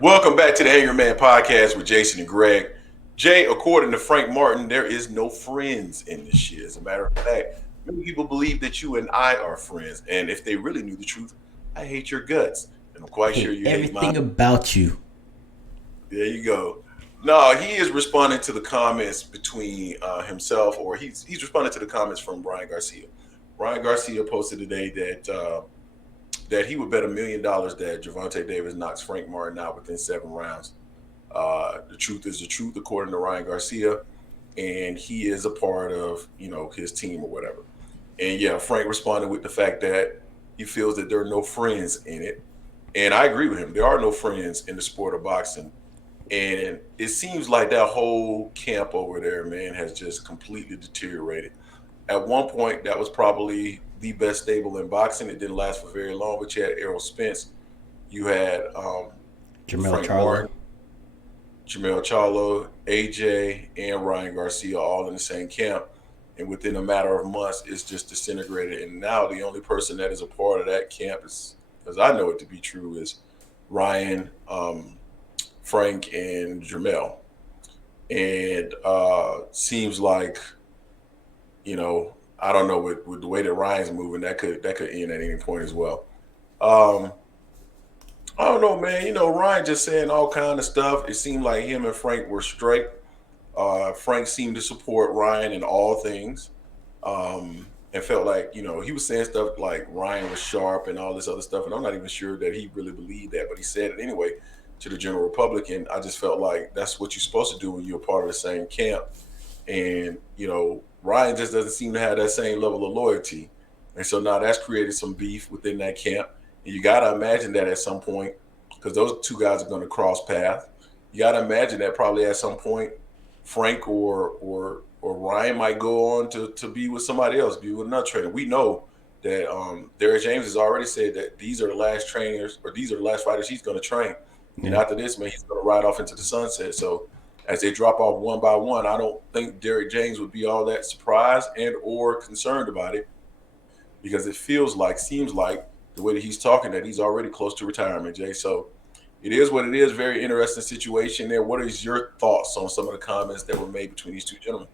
Welcome back to the Angry Man Podcast with Jason and Greg. Jay, according to Frank Martin, there is no friends in this shit. As a matter of fact, many people believe that you and I are friends. And if they really knew the truth, I hate your guts. And I'm I quite sure hate you hate mine. everything about you. There you go. No, he is responding to the comments between himself, or he's responding to the comments from Ryan Garcia. Ryan Garcia posted today that he would bet $1 million that Gervonta Davis knocks Frank Martin out within 7 rounds. The truth is the truth, according to Ryan Garcia, and he is a part of his team or whatever. And yeah, Frank responded with the fact that he feels that there are no friends in it, and I agree with him. There are no friends in the sport of boxing, and it seems like that whole camp over there, man, has just completely deteriorated. At one point, that was probably the best stable in boxing. It didn't last for very long, but you had Errol Spence, you had Jamel Frank Charlo. Martin, Jamel Charlo, AJ, and Ryan Garcia all in the same camp. And within a matter of months, it's just disintegrated. And now the only person that is a part of that camp is, as I know it to be true, is Ryan, Frank, and Jamel. And seems like, I don't know, with the way that Ryan's moving, that could end at any point as well. Um, I don't know, man. Ryan just saying all kind of stuff. It seemed like him and Frank were straight. Frank seemed to support Ryan in all things, and felt like he was saying stuff like Ryan was sharp and all this other stuff. And I'm not even sure that he really believed that, but he said it anyway to the general public. And I just felt like that's what you're supposed to do when you're a part of the same camp. And Ryan just doesn't seem to have that same level of loyalty, and so now that's created some beef within that camp. And you got to imagine that at some point, because those two guys are going to cross paths. You got to imagine that probably at some point, Frank or Ryan might go on to be with somebody else, be with another trainer. We know that Derek James has already said that these are the last trainers, or these are the last fighters he's going to train. And Yeah. after this, man, he's going to ride off into the sunset. So as they drop off one by one, I don't think Derek James would be all that surprised and or concerned about it, because it seems like the way that he's talking, that he's already close to retirement, Jay. So it is what it is. Very interesting situation there. What is your thoughts on some of the comments that were made between these two gentlemen?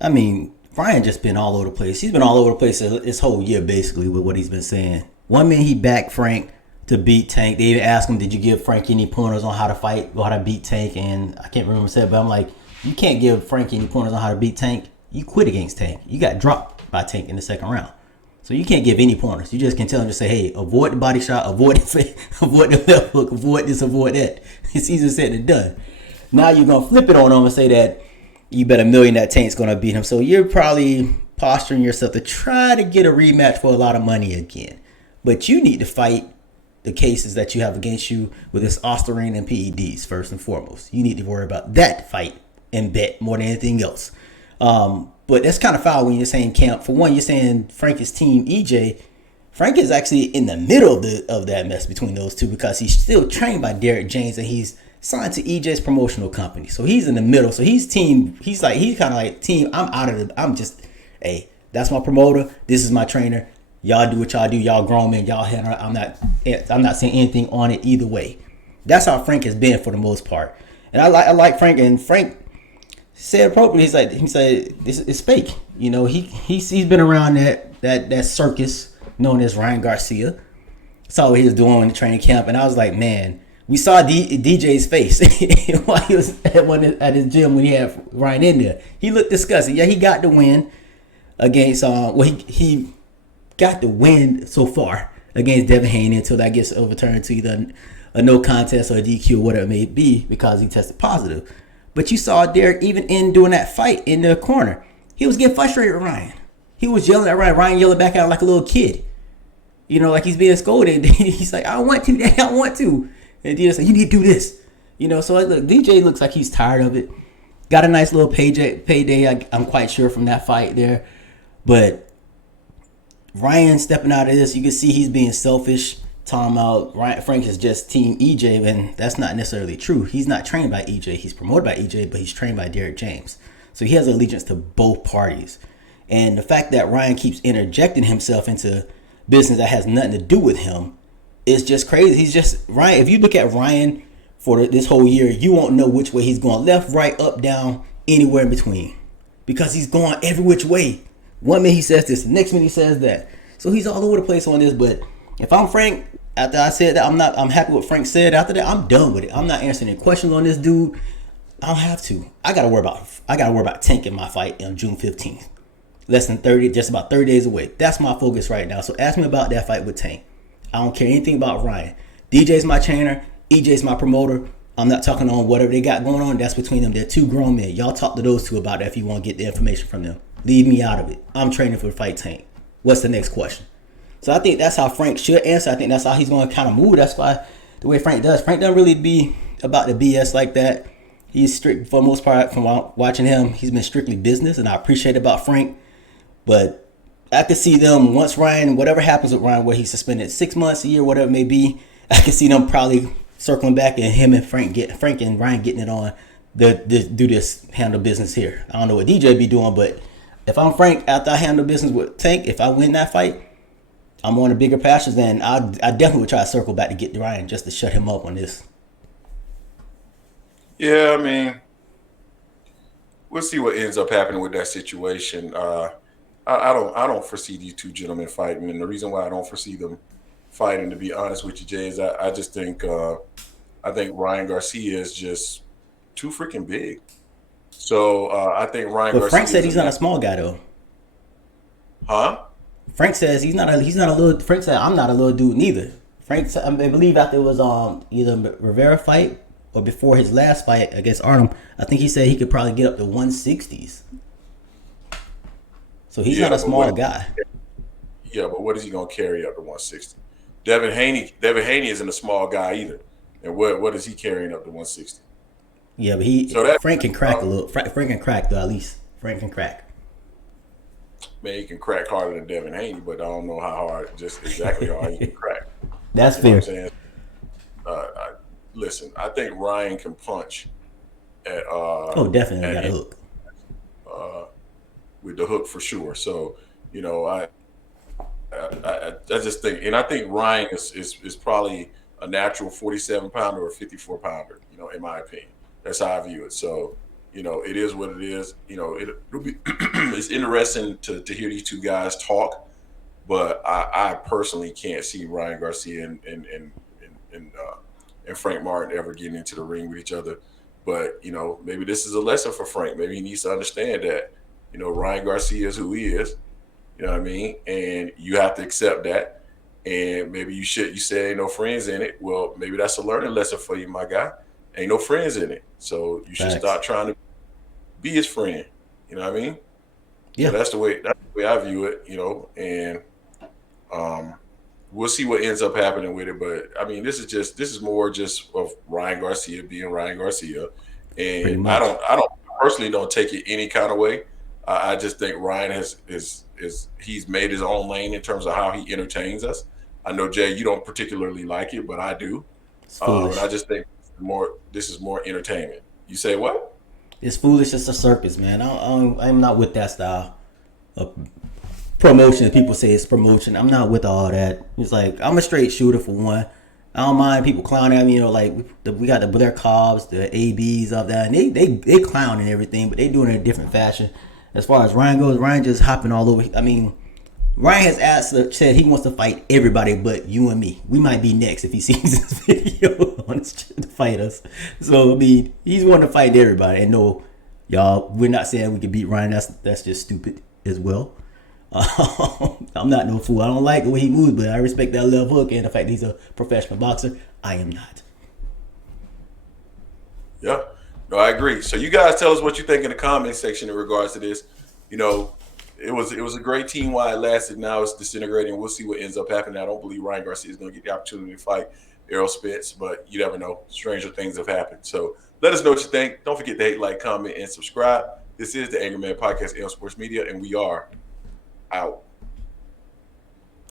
I mean, Ryan just been all over the place. He's been all over the place this whole year, basically, with what he's been saying. One minute he backed Frank to beat Tank. They even asked him, "Did you give Frank any pointers on how to fight or how to beat Tank?" And I can't remember what he said, but I'm like, you can't give Frank any pointers on how to beat Tank. You quit against Tank. You got dropped by Tank in the second round. So you can't give any pointers. You just can tell him to say, "Hey, avoid the body shot, avoid the avoid the left hook, avoid this, avoid that." It's easier said than done. Now you're gonna flip it on him and say that you bet $1 million that Tank's gonna beat him. So you're probably posturing yourself to try to get a rematch for a lot of money again. But you need to fight the cases that you have against you with this Ostarine and PEDs first and foremost. You need to worry about that fight and bet more than anything else. But that's kind of foul when you're saying camp. For one, you're saying Frank is team EJ. Frank is actually in the middle of that mess between those two, because he's still trained by Derek James and he's signed to EJ's promotional company. So he's in the middle. So he's team. He's kind of like team. I'm out of the. I'm just, hey, that's my promoter. This is my trainer. Y'all do what y'all do. Y'all grown men. Y'all handle it. I'm not saying anything on it either way. That's how Frank has been for the most part. And I like Frank, and Frank said appropriately. He said this is fake. He's been around that circus known as Ryan Garcia. Saw what he was doing in the training camp, and I was like, man, we saw DJ's face while he was at his gym when he had Ryan in there. He looked disgusted. Yeah, he got the win against he got the win so far against Devin Haney until that gets overturned to either a no contest or a DQ or whatever it may be, because he tested positive. But you saw Derek, even in doing that fight in the corner, he was getting frustrated with Ryan. He was yelling at Ryan. Ryan yelling back at him like a little kid. Like he's being scolded. He's like, "I want to, Daddy, I want to." And DJ's like, "You need to do this." So look, DJ looks like he's tired of it. Got a nice little payday, I'm quite sure, from that fight there. But Ryan stepping out of this, you can see he's being selfish. Talking about Ryan Frank is just team EJ, and that's not necessarily true. He's not trained by EJ. He's promoted by EJ, but he's trained by Derek James. So he has allegiance to both parties. And the fact that Ryan keeps interjecting himself into business that has nothing to do with him is just crazy. He's just Ryan. If you look at Ryan for this whole year, you won't know which way he's going, left, right, up, down, anywhere in between, because he's going every which way. One minute he says this, the next minute he says that. So he's all over the place on this. But if I'm Frank, after I said that, I'm happy with Frank said. After that, I'm done with it. I'm not answering any questions on this dude. I don't have to. I gotta worry about tanking my fight on June 15th. Less than 30, just about 30 days away. That's my focus right now. So ask me about that fight with Tank. I don't care anything about Ryan. DJ's my trainer. EJ's my promoter. I'm not talking on whatever they got going on. That's between them. They're two grown men. Y'all talk to those two about that if you want to get the information from them. Leave me out of it. I'm training for the fight Tank. What's the next question? So I think that's how Frank should answer. I think that's how he's going to kind of move. That's why the way Frank does. Frank doesn't really be about the BS like that. He's strict for the most part. From watching him, he's been strictly business, and I appreciate it about Frank. But I could see them once Ryan, whatever happens with Ryan, where he's suspended 6 months, a year, whatever it may be. I could see them probably circling back and him and Frank and Ryan getting it on do this handle business here. I don't know what DJ be doing, but if I'm Frank, after I handle business with Tank, if I win that fight, I'm on a bigger pastures. Then I definitely would try to circle back to get Ryan just to shut him up on this. Yeah, I mean, we'll see what ends up happening with that situation. I don't foresee these two gentlemen fighting, and the reason why I don't foresee them fighting, to be honest with you, Jay, is I just think I think Ryan Garcia is just too freaking big. So I think Ryan But Garcia. Frank said he's not a small guy though. Huh? Frank says he's not a little. Frank said I'm not a little dude neither. Frank, I believe after it was either Rivera fight or before his last fight against Artem, I think he said he could probably get up to 160s. So he's not a small guy. Yeah, but what is he gonna carry up to 160? Devin Haney isn't a small guy either. And what is he carrying up to 160? Yeah, but Frank can crack a little. Frank can crack though, at least. Frank can crack. Man, he can crack harder than Devin Haney, but I don't know how hard, just exactly how hard he can crack. That's You know fair. what I'm saying? Listen, I think Ryan can punch at Definitely got a at hook. with the hook for sure. So, you know, I just think, and I think Ryan is probably a natural 47 pounder or 54 pounder, you know, in my opinion. That's how I view it. So, you know, it is what it is. You know, it'll be it's interesting to hear these two guys talk, but I personally can't see Ryan Garcia and Frank Martin ever getting into the ring with each other. But, you know, maybe this is a lesson for Frank. Maybe he needs to understand that, you know, Ryan Garcia is who he is. You know what I mean? And you have to accept that. And maybe you say ain't no friends in it. Well, maybe that's a learning lesson for you, my guy. Ain't no friends in it. So you should start trying to be his friend. You know what I mean? Yeah. So that's the way I view it, you know, and we'll see what ends up happening with it. But I mean, this is more just of Ryan Garcia being Ryan Garcia. Pretty And much. I don't personally don't take it any kind of way. I just think Ryan he's made his own lane in terms of how he entertains us. I know, Jay, you don't particularly like it, but I do. It's foolish. And I just think this is more entertainment. You say what? It's foolish. It's a circus, man. I'm not with that style of promotion. People say it's promotion. I'm not with all that. It's like, I'm a straight shooter for one. I don't mind people clowning at me. You know, like we got the Blair Cobbs, the ABs of that, and they clown and everything, but they do it in a different fashion. As far as Ryan goes, Ryan just hopping all over. I mean, Ryan has said he wants to fight everybody but you and me. We might be next if he sees this video on his to fight us. So I mean, he's wanting to fight everybody. And no, y'all, we're not saying we can beat Ryan. That's just stupid as well. I'm not no fool. I don't like the way he moves, but I respect that left hook and the fact that he's a professional boxer. I am not. Yeah. No, I agree. So you guys tell us what you think in the comment section in regards to this. You know, it was a great team while it lasted. Now it's disintegrating. We'll see what ends up happening. I don't believe Ryan Garcia is going to get the opportunity to fight Errol Spence, but you never know. Stranger things have happened. So let us know what you think. Don't forget to hit like, comment, and subscribe. This is the Angry Man Podcast, AM Sports Media, and we are out.